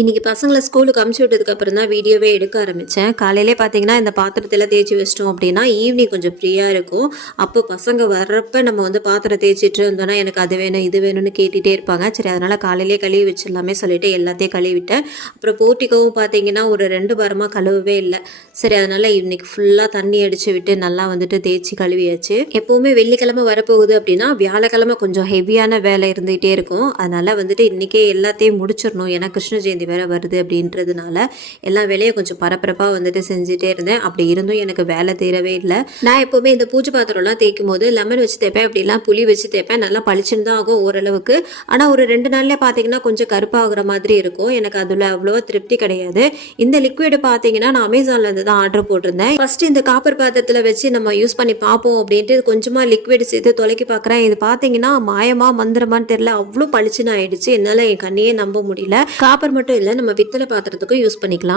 இன்னைக்கு பசங்கள ஸ்கூலுக்கு அனுப்பிச்சு விட்டதுக்கு அப்புறம் தான் வீடியோவே எடுக்க ஆரம்பித்தேன். காலையிலே பார்த்தீங்கன்னா, இந்த பாத்திரத்தெல்லாம் தேய்ச்சி வச்சிட்டோம் அப்படின்னா, ஈவினிங் கொஞ்சம் ஃப்ரீயாக இருக்கும். அப்போ பசங்க வர்றப்ப நம்ம வந்து பாத்திரம் தேய்ச்சிட்டு இருந்தோம்னா, எனக்கு அது வேணும், இது வேணும்னு கேட்டுகிட்டே இருப்பாங்க. சரி அதனால் காலையிலே கழுவி வச்சிடலாமே சொல்லிட்டு எல்லாத்தையும் கழுவிட்டேன். அப்புறம் போர்ட்டிகோவும் பார்த்தீங்கன்னா, ஒரு 2 வாரமாக கழுவவே இல்லை. சரி அதனால் இன்னைக்கு ஃபுல்லாக தண்ணி அடித்து விட்டு நல்லா வந்துட்டு தேய்ச்சி கழுவியாச்சு. எப்போவுமே வெள்ளிக்கிழமை வரப்போகுது அப்படின்னா, வியாழக்கிழமை கொஞ்சம் ஹெவியான வேலை இருந்துகிட்டே இருக்கும். அதனால் வந்துட்டு இன்றைக்கே எல்லாத்தையும் முடிச்சிடணும். ஏன்னா கிருஷ்ண ஜெயந்தி வேற வருது அப்படின்றதுனால எல்லா வேலையும் கொஞ்சம் பரபரப்பாக வந்துட்டு செஞ்சுட்டே இருந்தேன். அப்படி இருந்தும் எனக்கு வேலை தீரவே இல்லை. நான் எப்போவுமே இந்த பூஜை பாத்திரம்லாம் தேய்க்கும் போது லெமன் வச்சு தேய்ப்பேன், அப்படிலாம் புளி வச்சு தேய்ப்பேன். நல்லா பளிச்சுன்னு தான் ஆகும் ஓரளவுக்கு. ஆனால் ஒரு 2 நாள்லேயே பார்த்தீங்கன்னா கொஞ்சம் கருப்பாகிற மாதிரி இருக்கும். எனக்கு அதில் அவ்வளோவா திருப்தி கிடையாது. இந்த லிக்விடு பார்த்தீங்கன்னா நான் அமேசான்லேருந்து தான் ஆர்டர் போட்டிருந்தேன். ஃபர்ஸ்ட் இந்த காப்பர் பாத்திரத்தில் வச்சு நம்ம யூஸ் பண்ணி பார்ப்போம் அப்படின்ட்டு கொஞ்சமாக லிக்விட் சேர்த்து தொலைக்கி பார்க்குறேன். இது பார்த்தீங்கன்னா மாயமா மந்திரமான்னு தெரியல, அவ்வளோ பளிச்சுன்னு ஆயிடுச்சு. என்னால் என் கண்ணையே நம்ப முடியல. காப்பர் மட்டும் இல்லை, நம்ம பித்தளை பாத்திரத்துக்கும் யூஸ் பண்ணிக்கலாம்.